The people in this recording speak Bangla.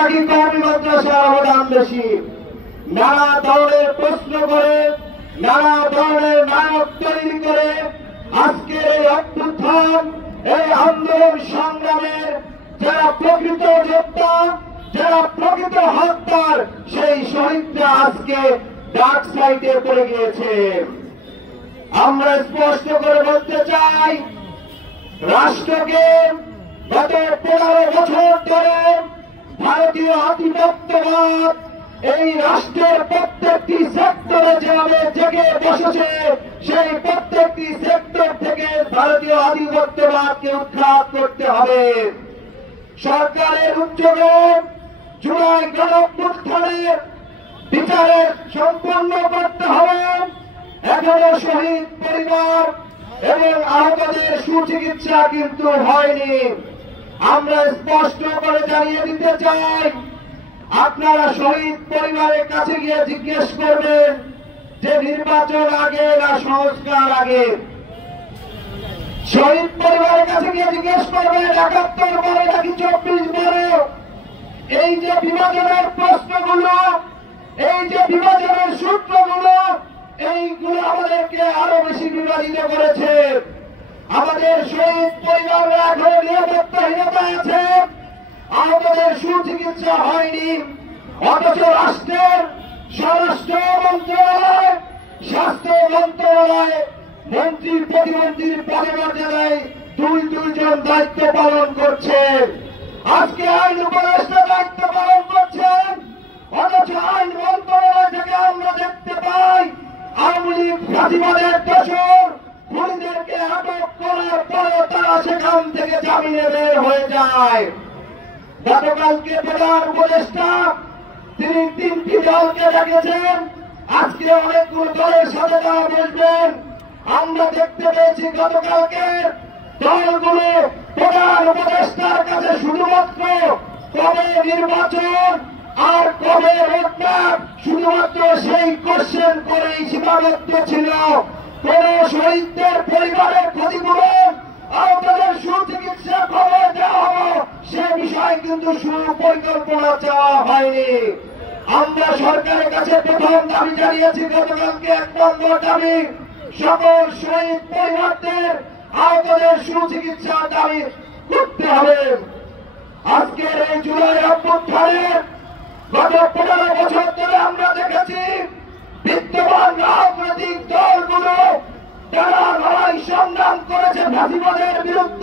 কওমি মাদ্রাসার অবদান বেশি। নানা ধরনের প্রশ্ন করে, নানা ধরনের নায়ক তৈরি করে আজকের এই অভ্যুত্থান, এই আন্দোলন সংগ্রামের যারা প্রকৃত যোদ্ধা, যারা প্রকৃত হত্যার, সেই শহীদরা আজকে ডার্ক সাইডে পড়ে গিয়েছে। আমরা স্পষ্ট করে বলতে চাই, রাষ্ট্রকে গত 15 বছর ধরে ভারতীয় আধিপত্যবাদ এই রাষ্ট্রের প্রত্যেকটি সেক্টরে যেভাবে জেগে বসেছে, সেই প্রত্যেকটি সেক্টর থেকে ভারতীয় আধিপত্যবাদকে উৎখাত করতে হবে। সরকারের উদ্যোগে জুলাই গণঅভ্যুত্থানের বিচারের সম্পন্ন করতে হবে। এখনো শহীদ পরিবার এবং আহতদের সুচিকিৎসা কিন্তু হয়নি। আমরা স্পষ্ট করে জানিয়ে দিতে চাই, আপনারা শহীদ পরিবারের কাছে গিয়ে জিজ্ঞেস করবেন যে নির্বাচন আগে না সংস্কার আগে। শহীদ পরিবারের কাছে গিয়ে জিজ্ঞেস করবেন ৭১ পরে নাকি ২৪ পরে। এই যে বিভাজনের প্রশ্নগুলো, এই যে বিভাজনের সূত্রগুলো, এইগুলো আমাদেরকে আরো বেশি বিভাজিত করেছে। আমাদের শহীদ পরিবাররা এখন নিরাপত্তাহীনতা আছে, আহতদের সুচিকিৎসা হয়নি, অথচ রাষ্ট্রের স্বরাষ্ট্র মন্ত্রণালয়, স্বাস্থ্য মন্ত্রণালয় মন্ত্রী প্রতিমন্ত্রীর পদমর্যাদায় দুইজন দায়িত্ব পালন করছে। আজকে আইন উপদেষ্টা দায়িত্ব পালন করছেন, অথচ আইন মন্ত্রণালয় থেকে আমরা দেখতে পাই আওয়ামী লীগ ফাঁসিবাদের দোষর খুনিদেরকে আটক করার পরেও তারা সেখান থেকে জামিনে বের হয়ে যায়। গতকালকে প্রধান উপদেষ্টা তিনি 3টি দলকে ডেকেছেন, আজকে অনেকগুলো দলের সাথে তারা বসবেন। আমরা দেখতে পেয়েছি গতকালকে দলগুলো প্রধান উপদেষ্টার কাছে শুধুমাত্র কবে নির্বাচন আর কবে রোডম্যাপ, শুধুমাত্র সেই কোশ্চেন করেই সীমাবদ্ধ ছিল। কোন শহীদদের পরিবারের ক্ষতিপূরণ, আহতদের সুচিকিৎসা খবর দেওয়া হলো, সে বিষয়ে কিন্তু সুপরিকল্পনা চাওয়া হয়নি। আমরা সরকারের কাছে প্রথম দাবি জানিয়েছি, গতকালকে 1 নম্বর দাবি, সকল শহীদ পরিবারদের আহতদের সুচিকিৎসা দাবি করতে হবে। আজকের এই জুলাই অভ্যুত্থানের গত 15 বছর ধরে আমরা দেখেছি বিদ্যমান রাজনৈতিক দলগুলো তারা লড়াই সংগ্রাম করেছে ফাঁসিবাদের বিরুদ্ধে।